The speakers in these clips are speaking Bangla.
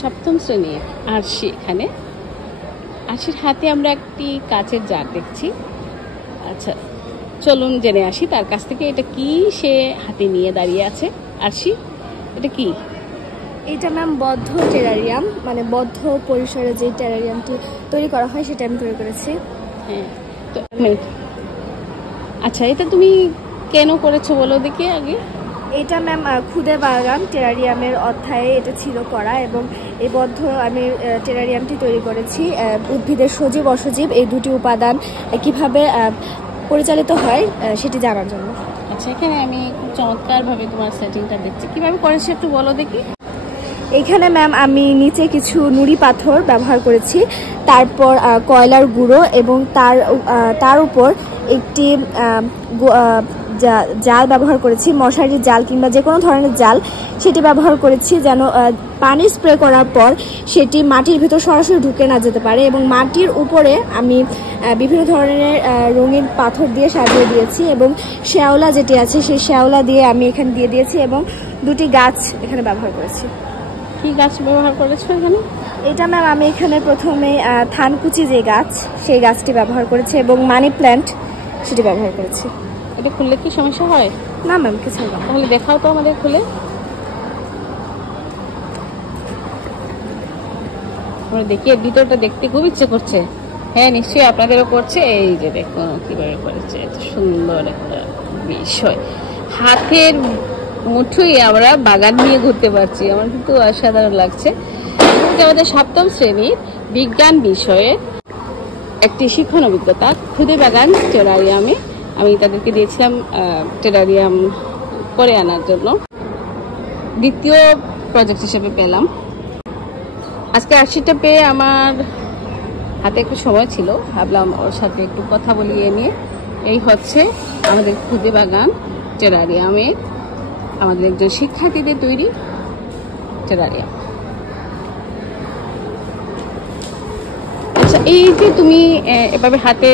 সপ্তম শ্রেণীর আরশি। এখানে আরশির হাতে আমরা একটি কাচের জার দেখছি। আচ্ছা, চলুন জেনে আসি তার কাছ থেকে এটা কি সে হাতে নিয়ে দাঁড়িয়ে আছে। আরশি, এটা কি? এটা ম্যাম বদ্ধ টেরারিয়াম, মানে বদ্ধ পরিসরে যে টেরারিয়ামটি তৈরি করা হয় সেটা আমি তৈরি করেছি। হ্যাঁ, তো আচ্ছা, এটা তুমি কেন করেছো বলো দেখি আগে। এটা ম্যাম খুদে বাগান টেরারিয়ামের অধ্যায়ে এটা ছিল করা, এবং এই বদ্ধ আমি টেরারিয়ামটি তৈরি করেছি উদ্ভিদের সজীব অসজীব এই দুটি উপাদান কিভাবে পরিচালিত হয় সেটি জানার জন্য। আচ্ছা, এখানে আমি খুব চমৎকারভাবে তোমার সেটিংটা দেখছি, কিভাবে করেছো একটু বলো দেখি। এখানে ম্যাম আমি নিচে কিছু নুড়ি পাথর ব্যবহার করেছি, তারপর কয়লার গুঁড়ো, এবং তার উপর একটি জাল ব্যবহার করেছি, মশারির জাল কিংবা যে কোনো ধরনের জাল সেটি ব্যবহার করেছি, যেন পানি স্প্রে করার পর সেটি মাটির ভিতর সরাসরি ঢুকে না যেতে পারে। এবং মাটির উপরে আমি বিভিন্ন ধরনের রঙিন পাথর দিয়ে সাজিয়ে দিয়েছি, এবং শ্যাওলা যেটি আছে সেই শ্যাওলা দিয়ে আমি এখানে দিয়ে দিয়েছি, এবং দুটি গাছ এখানে ব্যবহার করেছি। কি গাছ ব্যবহার করেছো এখানে? এটা ম্যাম আমি এখানে প্রথমে থানকুচি যে গাছ সেই গাছটি ব্যবহার করেছি, এবং মানি প্ল্যান্ট সেটি ব্যবহার করেছি। এটা খুললে কি সমস্যা হয়? না ম্যাম, কিছু না। তাহলে দেখাও তো আমাদের খুলে। আমরা দেখি, এর ভিতরটা দেখতে খুব ইচ্ছে করছে। হ্যাঁ, নিশ্চয়ই আপনাদেরও করছে। এই যে দেখুন কিভাবে করেছে, এত সুন্দর একটা বিষয়। হাতের মুঠোই আমরা বাগান নিয়ে ঘুরতে পারছি, আমার কিন্তু অসাধারণ লাগছে। আমাদের সপ্তম শ্রেণীর বিজ্ঞান বিষয়ে একটি শিক্ষণ অভিজ্ঞতা খুদে বাগান টেরারিয়ামে আমি তাদেরকে দিয়েছিলাম টেরারিয়াম করে আনার জন্য। দ্বিতীয় প্রজেক্ট হিসেবে পেলাম। আজকে আরশিটা পেয়ে আমার হাতে একটু সময় ছিল, ভাবলাম ওর সাথে একটু কথা বলিয়ে নিয়ে। এই হচ্ছে আমাদের খুদে বাগান টেরারিয়ামে আমাদের একজন শিক্ষার্থীদের তৈরি টেরারিয়াম। আচ্ছা, এই যে তুমি এভাবে হাতে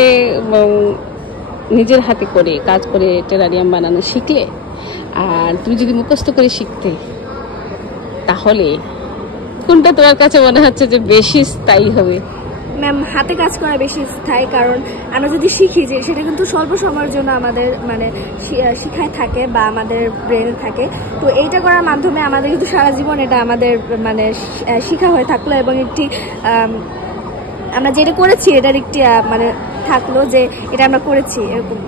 নিজের হাতে করে কাজ করে টেরারিয়াম বানানো শিখলে, আর তুমি যদি মুখস্থ করে শিখতে, তাহলে কোনটা তোমার কাছে মনে হচ্ছে যে বেশি স্থায়ী হবে? ম্যাম, হাতে কাজ করা বেশি স্থায়ী, কারণ আমরা যদি শিখি যে সেটা কিন্তু স্বল্প সময়ের জন্য আমাদের মানে শিখায় থাকে বা আমাদের ব্রেনে থাকে, তো এইটা করার মাধ্যমে আমাদের কিন্তু সারা জীবন এটা আমাদের মানে শিখা হয়ে থাকলো, এবং একটি আমরা যেটা করেছি এটার একটি মানে থাকলো যে এটা আমরা করেছি, এরকম।